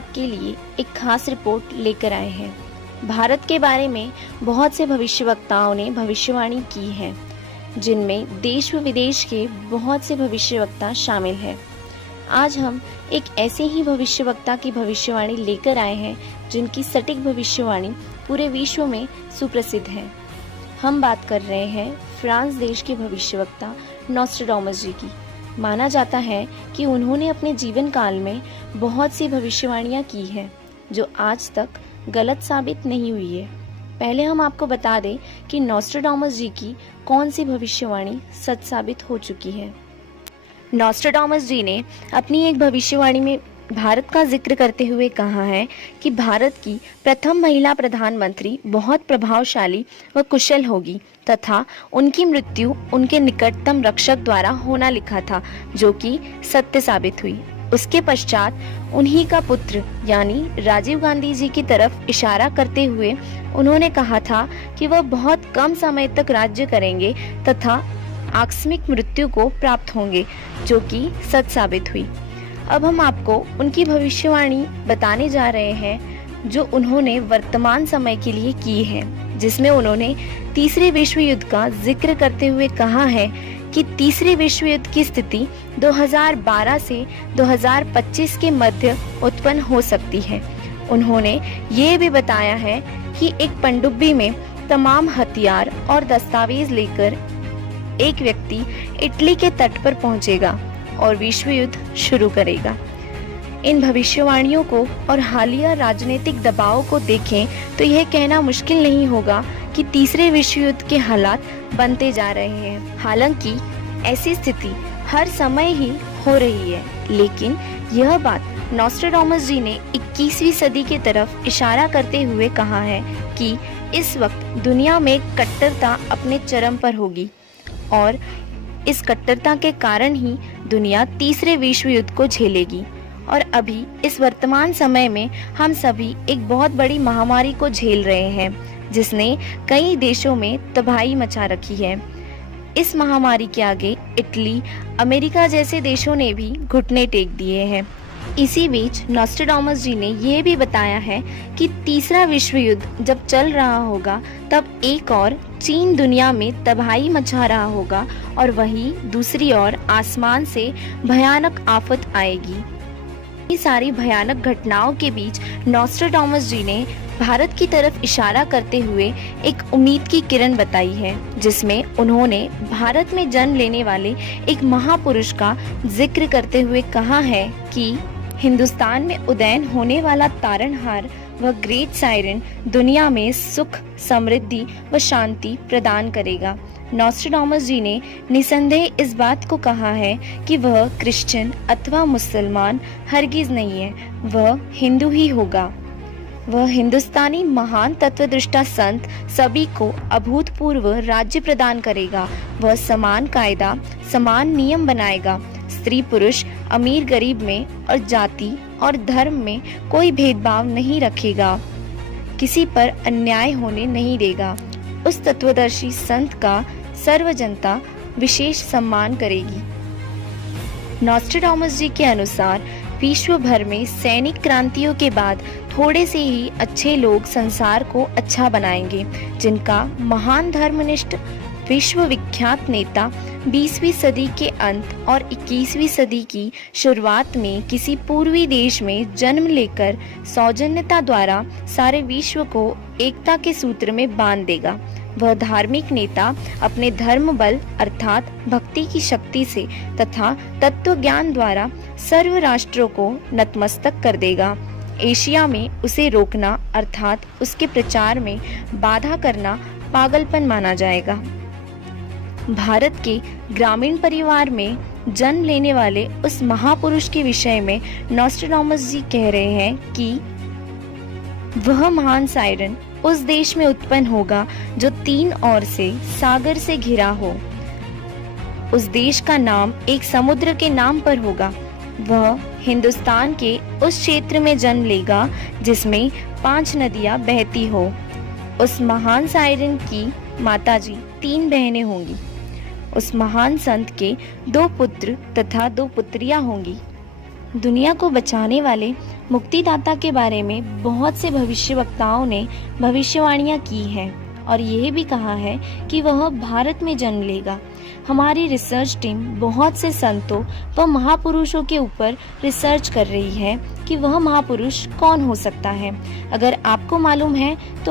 आपके लिए एक खास रिपोर्ट लेकर आए हैं। भारत के बारे में बहुत से भविष्यवक्ताओं ने भविष्यवाणी की है, जिनमें देश व विदेश के बहुत से भविष्यवक्ता शामिल हैं। आज हम एक ऐसे ही भविष्यवक्ता की भविष्यवाणी लेकर आए हैं, जिनकी सटीक भविष्यवाणी पूरे विश्व में सुप्रसिद्ध है। हम बात कर रहे हैं फ्रांस देश के भविष्यवक्ता नॉस्ट्राडामस जी की। माना जाता है कि उन्होंने अपने जीवन काल में बहुत सी भविष्यवाणियां की हैं, जो आज तक गलत साबित नहीं हुई है। पहले हम आपको बता दें कि नॉस्ट्राडामस जी की कौन सी भविष्यवाणी सच साबित हो चुकी है। नॉस्ट्राडामस जी ने अपनी एक भविष्यवाणी में भारत का जिक्र करते हुए कहा है कि भारत की प्रथम महिला प्रधानमंत्री बहुत प्रभावशाली व कुशल होगी तथा उनकी मृत्यु उनके निकटतम रक्षक द्वारा होना लिखा था, जो कि सत्य साबित हुई। उसके पश्चात उन्हीं का पुत्र यानी राजीव गांधी जी की तरफ इशारा करते हुए उन्होंने कहा था कि वह बहुत कम समय तक राज्य करेंगे तथा आकस्मिक मृत्यु को प्राप्त होंगे, जो कि सच साबित हुई। अब हम आपको उनकी भविष्यवाणी बताने जा रहे हैं, जो उन्होंने वर्तमान समय के लिए की है, जिसमें उन्होंने तीसरे विश्व युद्ध का जिक्र करते हुए कहा है कि तीसरे विश्व युद्ध की स्थिति 2012 से 2025 के मध्य उत्पन्न हो सकती है। उन्होंने ये भी बताया है कि एक पनडुब्बी में तमाम हथियार और दस्तावेज लेकर एक व्यक्ति इटली के तट पर पहुंचेगा और विश्व युद्ध शुरू करेगा। इन भविष्यवाणियों को और हालिया राजनीतिक दबाव को देखें तो यह कहना मुश्किल नहीं होगा कि तीसरे विश्व युद्ध के हालात बनते जा रहे हैं। हालांकि ऐसी स्थिति हर समय ही हो रही है, लेकिन यह बात नॉस्ट्राडामस जी ने 21वीं सदी की तरफ इशारा करते हुए कहा है कि इस वक्त दुनिया में कट्टरता अपने चरम पर होगी और इस कट्टरता के कारण ही दुनिया तीसरे विश्व युद्ध को झेलेगी। और अभी इस वर्तमान समय में हम सभी एक बहुत बड़ी महामारी को झेल रहे हैं, जिसने कई देशों में तबाही मचा रखी है। इस महामारी के आगे इटली, अमेरिका जैसे देशों ने भी घुटने टेक दिए हैं। इसी बीच नॉस्ट्राडामस जी ने यह भी बताया है कि तीसरा विश्व युद्ध जब चल रहा होगा तब एक और चीन दुनिया में तबाही मचा रहा होगा और वहीं दूसरी ओर आसमान से भयानक आफत आएगी। ये सारी भयानक घटनाओं के बीच नॉस्ट्राडामस जी ने भारत की तरफ इशारा करते हुए एक उम्मीद की किरण बताई है, जिसमें उन्होंने भारत में जन्म लेने वाले एक महापुरुष का जिक्र करते हुए कहा है कि हिंदुस्तान में उदयन होने वाला तारनहार व ग्रेट सायरन दुनिया में सुख, समृद्धि व शांति प्रदान करेगा। नॉस्ट्राडामस जी ने निसंदेह इस बात को कहा है कि वह क्रिश्चियन अथवा मुसलमान हरगिज नहीं है, वह हिंदू ही होगा। वह हिंदुस्तानी महान तत्वदृष्टा संत सभी को अभूतपूर्व राज्य प्रदान करेगा। वह समान कायदा, समान नियम बनाएगा। स्त्री पुरुष, अमीर गरीब में और जाति और धर्म में कोई भेदभाव नहीं रखेगा, किसी पर अन्याय होने नहीं देगा। उस तत्वदर्शी संत का सर्व जनता विशेष सम्मान करेगी। नॉस्ट्राडामस जी के अनुसार विश्व भर में सैनिक क्रांतियों के बाद थोड़े से ही अच्छे लोग संसार को अच्छा बनाएंगे, जिनका महान धर्मनिष्ठ विश्व विख्यात नेता 20वीं सदी के अंत और 21वीं सदी की शुरुआत में किसी पूर्वी देश में जन्म लेकर सौजन्यता द्वारा सारे विश्व को एकता के सूत्र में बांध देगा। वह धार्मिक नेता अपने धर्म बल अर्थात भक्ति की शक्ति से तथा तत्व ज्ञान द्वारा सर्व राष्ट्रों को नतमस्तक कर देगा। एशिया में उसे रोकना अर्थात उसके प्रचार में बाधा करना पागलपन माना जाएगा। भारत के ग्रामीण परिवार में जन्म लेने वाले उस महापुरुष के विषय में नॉस्ट्राडामस जी कह रहे हैं कि वह महान सायरन उस देश में उत्पन्न होगा जो तीन ओर से सागर से घिरा हो। उस देश का नाम एक समुद्र के नाम पर होगा। वह हिंदुस्तान के उस क्षेत्र में जन्म लेगा जिसमें 5 नदियां बहती हो। उस महान सायरन की माताजी 3 बहनें होंगी। उस महान संत के 2 पुत्र तथा 2 पुत्रियां होंगी। दुनिया को बचाने वाले मुक्तिदाता के बारे में बहुत से भविष्यवक्ताओं ने भविष्यवाणियां की हैं और यह भी कहा है कि वह भारत में जन्म लेगा। हमारी रिसर्च टीम बहुत से संतों व महापुरुषों के ऊपर रिसर्च कर रही है कि वह महापुरुष कौन हो सकता है। अगर आपको मालूम है तो